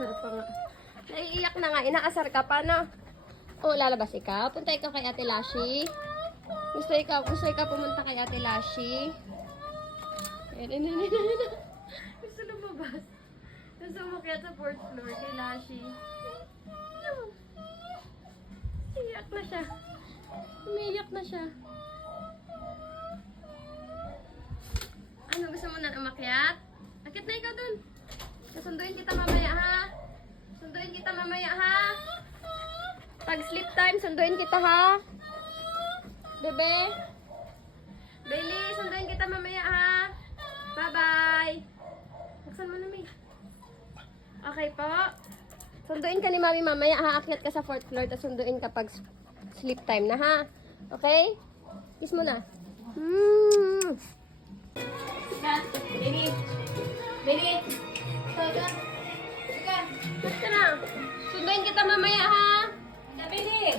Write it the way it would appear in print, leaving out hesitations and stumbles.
Naiasar pa nga. Naiiyak na nga. Inaasar ka pa, no? O, lalabas ikaw? Punta ikaw kay Ate Lashi? Gusto ikaw pumunta kay Ate Lashi? Ayan. Gusto lumabas. Gusto umakyat sa 4th floor kay Lashi. Iyak na siya. Umiiyak na siya. Ano, gusto mo na umakyat? Akit na ikaw dun. Kasunduin kita mamaya, ha? Sunduin kita mamaya, ha? Pag sleep time, sunduin kita, ha? Bebe? Bailey, sunduin kita mamaya, ha? Bye-bye. Buksan mo na, May. Okay po. Sunduin ka ni Mami mamaya, ha? Akyat ka sa 4th floor, tapos sunduin ka pag sleep time na, ha? Okay? Kiss mo na. Baby. Baby. Teka. Teka. Basta na. Sunduin kita mamaya, ha? Baby.